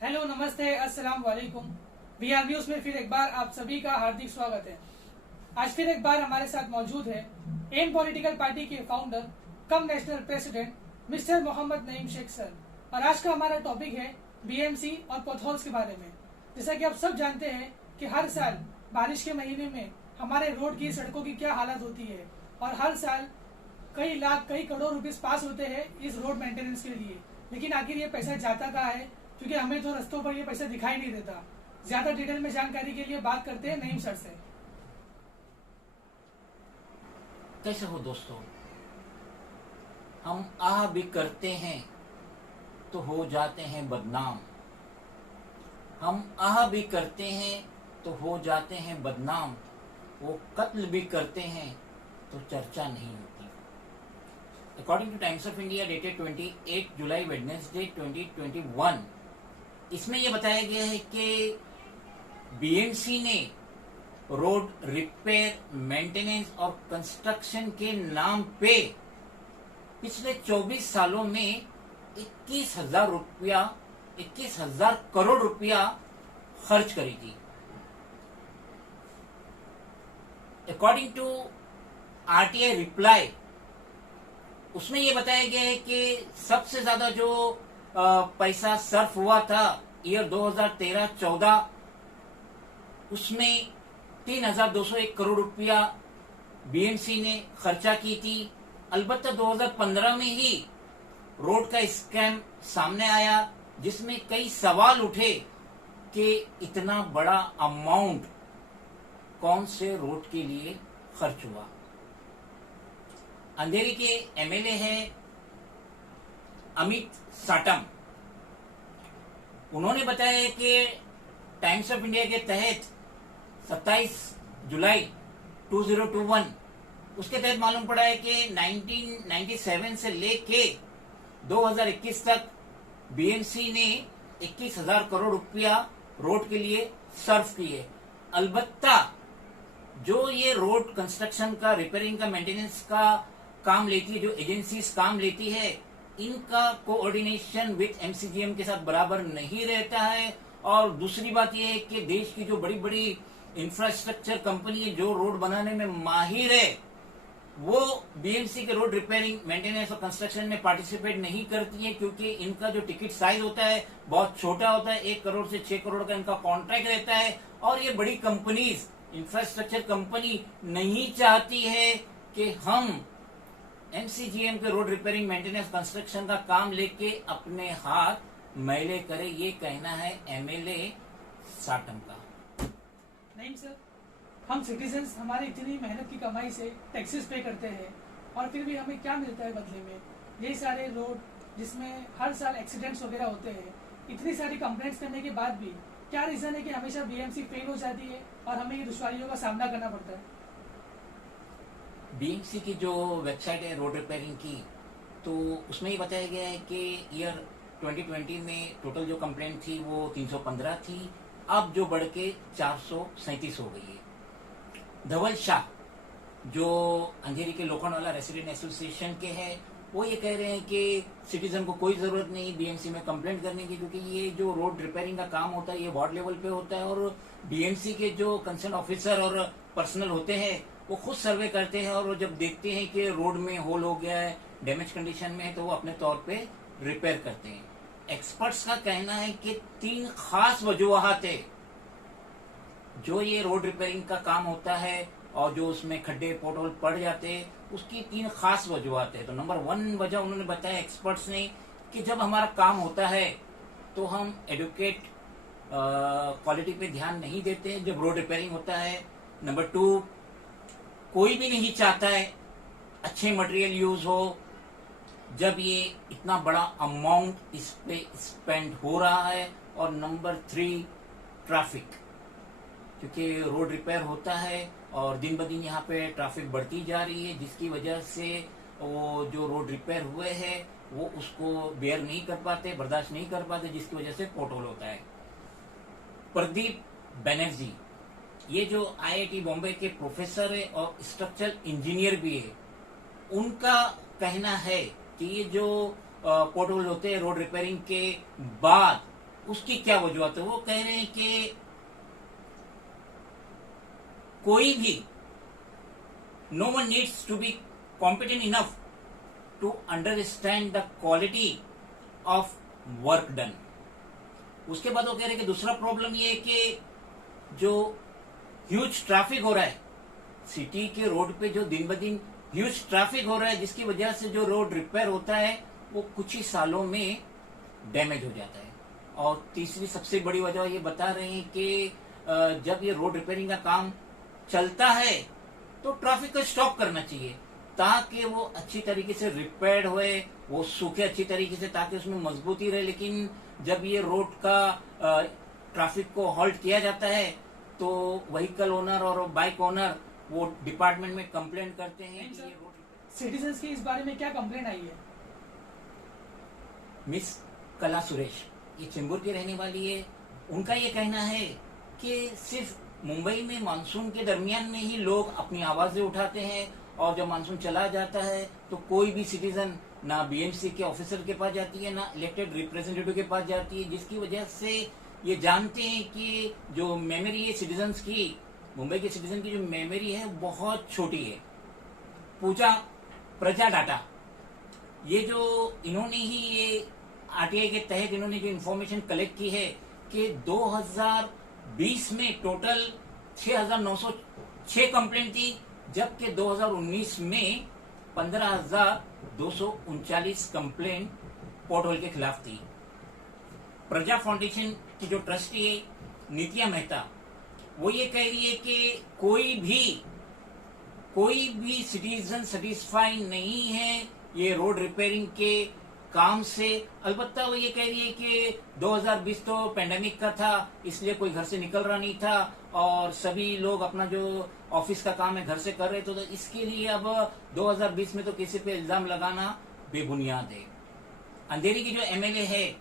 Hello, नमस्ते, अस्सलाम वालेकुम। वीआर न्यूज में फिर एक बार आप सभी का हार्दिक स्वागत है। आज फिर एक बार हमारे साथ मौजूद है एम पॉलिटिकल पार्टी के founder cum national president mister Mohammad Naeem Shaikh sir. और आज का हमारा टॉपिक है बीएमसी और पॉथहोल्स के बारे में। जैसा कि आप सब जानते हैं कि हर साल बारिश के महीने में हमारे रोड की सड़कों की क्या हालत होती है, और हर साल कई लाख कई करोड़ रुपीस पास होते हैं इस रोड मेंटेनेंस के लिए। लेकिन आखिर ये पैसा जाता कहाँ है, क्योंकि हमें तो रस्तों पर ये पैसा दिखाई नहीं देता। ज्यादा डिटेल में जानकारी के लिए बात करते हैं नईम सर से। कैसे हो दोस्तों। हम आह भी करते हैं तो हो जाते हैं बदनाम। हम आह भी करते हैं तो हो जाते हैं बदनाम। वो कत्ल भी करते हैं तो चर्चा नहीं होती। According two times of India dated 28 July Wednesday 2021, इसमें यह बताया गया है कि बीएमसी ने रोड रिपेयर, मेंटेनेंस और कंस्ट्रक्शन के नाम पे पिछले 24 सालों में 21,000 करोड़ रुपया खर्च करी थी। अकॉर्डिंग टू आरटीआई रिप्लाई, उसमें यह बताया गया है कि सबसे ज्यादा जो पैसा सर्फ हुआ था ईयर 2013-14, उसमें 3,201 करोड़ रुपया बीएमसी ने खर्चा की थी। अलबत्ता 2015 में ही रोड का स्कैम सामने आया, जिसमें कई सवाल उठे कि इतना बड़ा अमाउंट कौन से रोड के लिए खर्च हुआ। अंधेरी के एमएलए हैं अमित साटम। उन्होंने बताया कि टाइम्स ऑफ इंडिया के तहत 27 जुलाई 2021 उसके तहत मालूम पड़ा है कि 1997 से लेके 2021 तक बीएमसी ने 21,000 करोड़ रुपया रोड के लिए सर्व किए। अलबत्ता जो ये रोड कंस्ट्रक्शन का, रिपेयरिंग का, मेंटेनेंस का काम लेती है, जो एजेंसीज काम लेती है, इनका कोऑर्डिनेशन विद एमसीजीएम के साथ बराबर नहीं रहता है। और दूसरी बात यह है कि देश की जो बड़ी बड़ी इंफ्रास्ट्रक्चर कंपनी है, जो रोड बनाने में माहिर है, वो बीएमसी के रोड रिपेयरिंग, मेंटेनेंस और कंस्ट्रक्शन में पार्टिसिपेट नहीं करती है, क्योंकि इनका जो टिकट साइज होता है बहुत छोटा होता है। 1 करोड़ से 6 करोड़ का इनका कॉन्ट्रैक्ट रहता है। और ये बड़ी कंपनीज, इंफ्रास्ट्रक्चर कंपनी नहीं चाहती है कि हम एमसीजीएम के रोड रिपेयरिंग, मेंटेनेंस, कंस्ट्रक्शन का काम लेके अपने हाथ मैले करें। ये कहना है एमएलए साटम का। नईम सर, हम सिटीजन्स हमारी इतनी मेहनत की कमाई से टैक्सेस पे करते हैं, और फिर भी हमें क्या मिलता है बदले में? यही सारे रोड जिसमें हर साल एक्सीडेंट्स वगैरह होते हैं, इतनी सारी कंप्लेंट्स करने के बाद भी क्या रीजन है कि हमेशा बीएमसी फेल हो जाती है और हमें ये दुश्वारियों का सामना करना पड़ता है? बीएमसी की जो वेबसाइट है रोड रिपेयरिंग की, तो उसमें ये बताया गया है कि ईयर 2020 में टोटल जो कंप्लेंट थी वो 315 थी, अब जो बढ़ के 437 हो गई है। धवल शाह, जो अंधेरी के लोखंडवाला रेसिडेंट एसोसिएशन के हैं, वो ये कह रहे हैं कि सिटीजन को कोई जरूरत नहीं बीएमसी में कंप्लेंट करने की, क्योंकि ये जो रोड रिपेयरिंग का काम होता है ये वार्ड लेवल पे होता है, और बीएमसी के जो कंसर्न ऑफिसर और पर्सनल होते हैं वो खुद सर्वे करते हैं, और वो जब देखते हैं कि रोड में होल हो गया है, डैमेज कंडीशन में है, तो वो अपने तौर पे रिपेयर करते हैं। एक्सपर्ट्स का कहना है कि 3 खास वजूहात है जो ये रोड रिपेयरिंग का काम होता है, और जो उसमें खड्डे पोटहोल पड़ जाते हैं, उसकी 3 खास वजूहात है। तो नंबर 1 वजह उन्होंने बताया एक्सपर्ट्स ने कि जब हमारा काम होता है तो हम एडुकेट क्वालिटी पे ध्यान नहीं देते हैं जब रोड रिपेयरिंग होता है। नंबर 2, कोई भी नहीं चाहता है अच्छे मटेरियल यूज हो जब ये इतना बड़ा अमाउंट इस पे स्पेंड हो रहा है। और नंबर 3, ट्रैफिक, क्योंकि रोड रिपेयर होता है और दिन ब दिन यहाँ पे ट्रैफिक बढ़ती जा रही है, जिसकी वजह से वो जो रोड रिपेयर हुए हैं वो उसको बेयर नहीं कर पाते, बर्दाश्त नहीं कर पाते, जिसकी वजह से पोटहोल होता है। प्रदीप बनर्जी, ये जो आईआईटी बॉम्बे के प्रोफेसर है और स्ट्रक्चरल इंजीनियर भी है, उनका कहना है कि ये जो पोर्टहोल होते हैं रोड रिपेयरिंग के बाद, उसकी क्या वजूहत है? वो कह रहे हैं कि कोई भी no one needs to be competent enough to understand the quality of work done. उसके बाद वो कह रहे हैं कि दूसरा प्रॉब्लम ये है कि जो ह्यूज ट्रैफिक हो रहा है सिटी के रोड पे, जो दिन ब दिन ह्यूज ट्रैफिक हो रहा है, जिसकी वजह से जो रोड रिपेयर होता है वो कुछ ही सालों में डैमेज हो जाता है। और तीसरी सबसे बड़ी वजह ये बता रहे हैं कि जब ये रोड रिपेयरिंग का काम चलता है तो ट्रैफिक को स्टॉप करना चाहिए ताकि वो अच्छी तरीके से रिपेयर्ड होए, वो सूखे अच्छी तरीके से, ताकि उसमें मजबूती रहे। लेकिन जब ये रोड का ट्रैफिक को हॉल्ट किया जाता है तो व्हीकल ओनर और बाइक ओनर वो डिपार्टमेंट में कंप्लेंट करते हैं कि ये रोड। सिटीजन्स की इस बारे में क्या कंप्लेंट आई है? मिस कला सुरेश, ये चेंबूर की रहने वाली है। उनका ये कहना है कि सिर्फ मुंबई में मानसून के दरमियान में ही लोग अपनी आवाजें उठाते हैं और जब मानसून चला जाता है तो कोई भी सिटीजन ना बीएमसी के ऑफिसर के पास जाती है ना इलेक्टेड रिप्रेजेंटेटिव के पास जाती है, जिसकी वजह से ये जानते हैं कि जो मेमोरी है सिटीजन्स की, मुंबई के सिटीजन की जो मेमोरी है बहुत छोटी है। पूजा प्रजा डाटा, ये जो इन्होंने ही ये आरटीआई के तहत इन्होंने जो इंफॉर्मेशन कलेक्ट की है कि 2020 में टोटल 6,906 कंप्लेंट थी, जबकि 2019 में 15,239 कंप्लेंट पोर्ट होल के खिलाफ थी। प्रजा फाउंडेशन की जो ट्रस्टी है नित्या मेहता, वो ये कह रही है कि कोई भी सिटीजन सेटिस्फाई नहीं है ये रोड रिपेयरिंग के काम से। अलबत्ता वो ये कह रही है कि 2020 तो पेंडेमिक का था, इसलिए कोई घर से निकल रहा नहीं था और सभी लोग अपना जो ऑफिस का काम है घर से कर रहे थे, तो इसके लिए अब 2020 में तो किसी पे इल्जाम लगाना बेबुनियाद है। अंधेरी की जो एमएलए है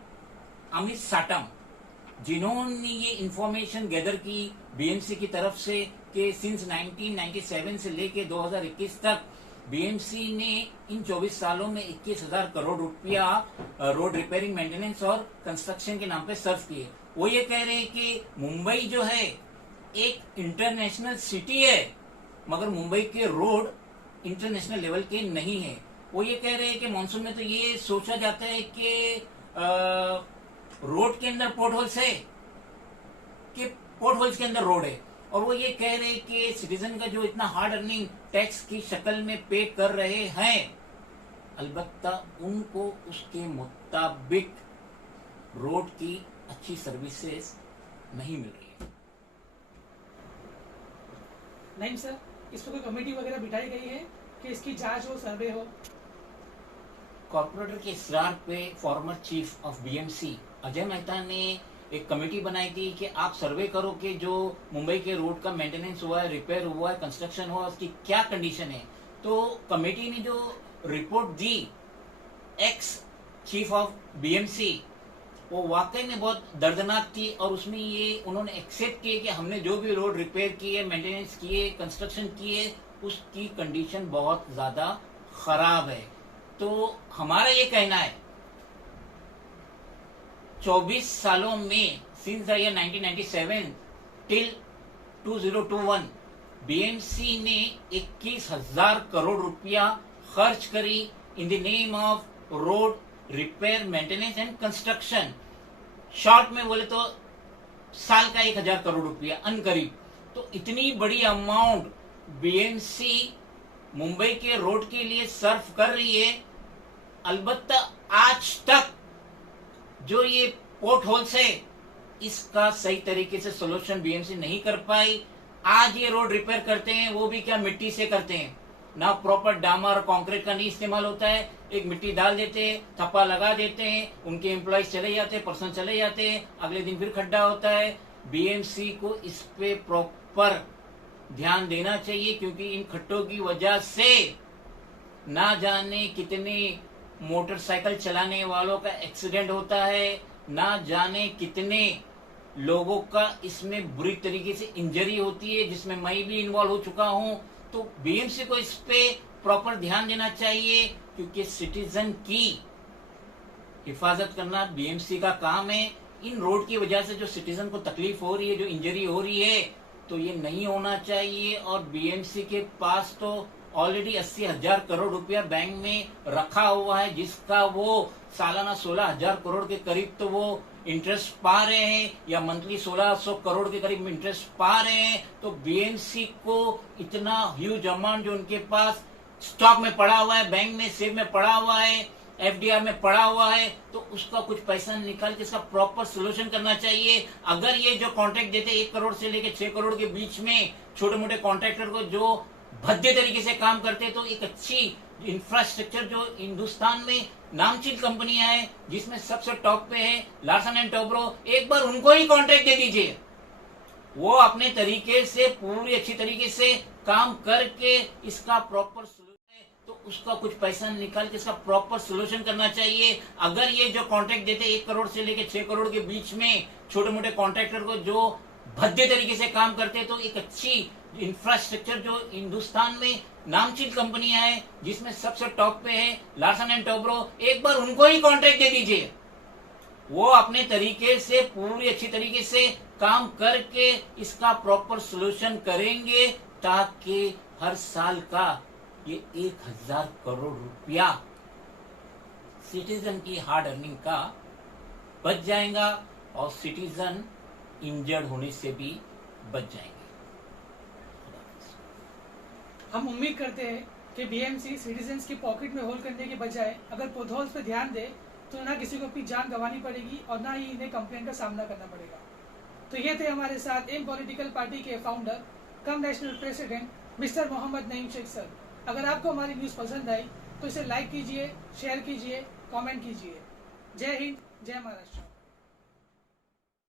अमित साटम, जिन्होंने ये इंफॉर्मेशन गैदर की बीएमसी की तरफ से कि सिंस 1997 से लेके 2021 तक बीएमसी ने इन 24 सालों में 21,000 करोड़ रुपया रोड रिपेयरिंग, मेंटेनेंस और कंस्ट्रक्शन के नाम पे सर्व किए। वो ये कह रहे हैं कि मुंबई जो है एक इंटरनेशनल सिटी है, मगर मुंबई के रोड इंटरनेशनल लेवल के नहीं है। वो ये कह रहे हैं कि मानसून में तो ये सोचा जाता है कि रोड के अंदर पोर्ट होल्स है कि पोर्ट होल्स के अंदर रोड है, और वो ये कह रहे हैं कि सिटीजन का जो इतना हार्ड अर्निंग टैक्स की शक्ल में पे कर रहे हैं, अलबत्ता उनको उसके मुताबिक रोड की अच्छी सर्विसेज नहीं मिल रही है। नहीं सर, इस पर कोई कमेटी वगैरह बिठाई गई है कि इसकी जांच हो, सर्वे हो? कॉर्पोरेटर के इसरार पे former chief of BMC Ajay Mehta ने एक कमेटी बनाई थी कि आप सर्वे करो कि जो मुंबई के रोड का मेंटेनेंस हुआ है, रिपेयर हुआ है, कंस्ट्रक्शन हुआ है, उसकी क्या कंडीशन है। तो कमेटी ने जो report the ex chief of BMC, वो वाकई में बहुत दर्दनाक थी, और उसमें ये उन्होंने एक्सेप्ट किए कि हमने जो भी रोड रिपेयर किए, मेंटेनेंस किए, कंस्ट्रक्शन किए, उसकी कंडीशन बहुत ज्यादा खराब है। तो हमारा ये कहना है 24 सालों में since the year 1997 till 2021 BMC ने 21,000 करोड़ रुपया खर्च करी in the name of road repair, maintenance and construction. Short में बोले तो साल का 1,000 करोड़ रुपया अनकरीब। तो इतनी बड़ी अमाउंट बीएमसी मुंबई के रोड के लिए सर्व कर रही है, अलबत्ता आज तक जो ये पोर्ट होल्स है इसका सही तरीके से सोल्यूशन बीएमसी नहीं कर पाई। आज ये रोड रिपेयर करते हैं वो भी क्या मिट्टी से करते हैं, ना प्रॉपर डामर कंक्रीट का नहीं इस्तेमाल होता है। एक मिट्टी डाल देते हैं, थप्पा लगा देते हैं, उनके एम्प्लॉयज चले जाते हैं, पर्सन चले जाते हैं, अगले दिन फिर खड्डा होता है। बीएमसी को इस पे प्रॉपर ध्यान देना चाहिए, क्योंकि इन खड्डों की वजह से ना जाने कितने मोटरसाइकिल चलाने वालों का एक्सीडेंट होता है, ना जाने कितने लोगों का इसमें बुरी तरीके से इंजरी होती है, जिसमें मैं भी इन्वॉल्व हो चुका हूं। तो बीएमसी को इस पे प्रॉपर ध्यान देना चाहिए, क्योंकि सिटीजन की हिफाजत करना बीएमसी का काम है। इन रोड की वजह से जो सिटीजन को तकलीफ हो रही है, जो इंजरी हो रही है, तो ये नहीं होना चाहिए। और बीएमसी के पास तो ऑलरेडी 80,000 करोड़ रुपया बैंक में रखा हुआ है, जिसका वो सालाना 16,000 करोड़ के करीब तो वो इंटरेस्ट पा रहे हैं, या मंथली 1600 करोड़ के करीब इंटरेस्ट पा रहे हैं। तो बीएमसी को इतना ह्यूज अमाउंट जो उनके पास स्टॉक में पड़ा हुआ है, बैंक में सेव में पड़ा हुआ है, एफडीआर में पड़ा हुआ है, तो उसका कुछ पैसा निकाल के इसका प्रॉपर सोल्यूशन करना चाहिए। अगर ये जो कॉन्ट्रैक्ट देते 1 करोड़ से लेकर 6 करोड़ के बीच में छोटे मोटे कॉन्ट्रैक्टर को जो भद्दे तरीके से काम करते, तो एक अच्छी इंफ्रास्ट्रक्चर जो हिंदुस्तान में नामचीन कंपनियां हैं, जिसमें सबसे टॉप पे है लार्सन एंड टोब्रो, एक बार उनको ही कॉन्ट्रैक्ट दे दीजिए। वो अपने तरीके से पूरी अच्छी तरीके से काम करके इसका प्रॉपर तो उसका कुछ पैसा निकाल के इसका प्रॉपर सोल्यूशन करना चाहिए। अगर ये जो कॉन्ट्रैक्ट देते 1 करोड़ से लेकर 6 करोड़ के बीच में छोटे मोटे कॉन्ट्रैक्टर को जो भद्दे तरीके से काम करते, तो एक अच्छी इंफ्रास्ट्रक्चर जो हिंदुस्तान में नामचीन कंपनियां हैं, जिसमें सबसे टॉप पे है लार्सन एंड टोब्रो, एक बार उनको ही कॉन्ट्रैक्ट दे दीजिए। वो अपने तरीके से पूरी अच्छी तरीके से काम करके इसका प्रॉपर सोल्यूशन करेंगे, ताकि हर साल का ये 1,000 करोड़ रुपया सिटीजन की हार्ड अर्निंग का बच जाएगा और सिटीजन इंजर्ड होने से भी बच जाएंगे। हम उम्मीद करते हैं कि बीएमसी सिटीजन्स की पॉकेट में होल करने के बजाय अगर पोथोल्स पे ध्यान दे, तो ना किसी को अपनी जान गंवानी पड़ेगी और ना ही इन्हें कंप्लेंट का सामना करना पड़ेगा। तो ये थे हमारे साथ एम पॉलिटिकल पार्टी के founder cum national president mister Mohammad Naeem Shaikh sir. अगर आपको हमारी न्यूज़ पसंद आई तो इसे लाइक कीजिए, शेयर कीजिए, कमेंट कीजिए। जय हिंद, जय महाराष्ट्र।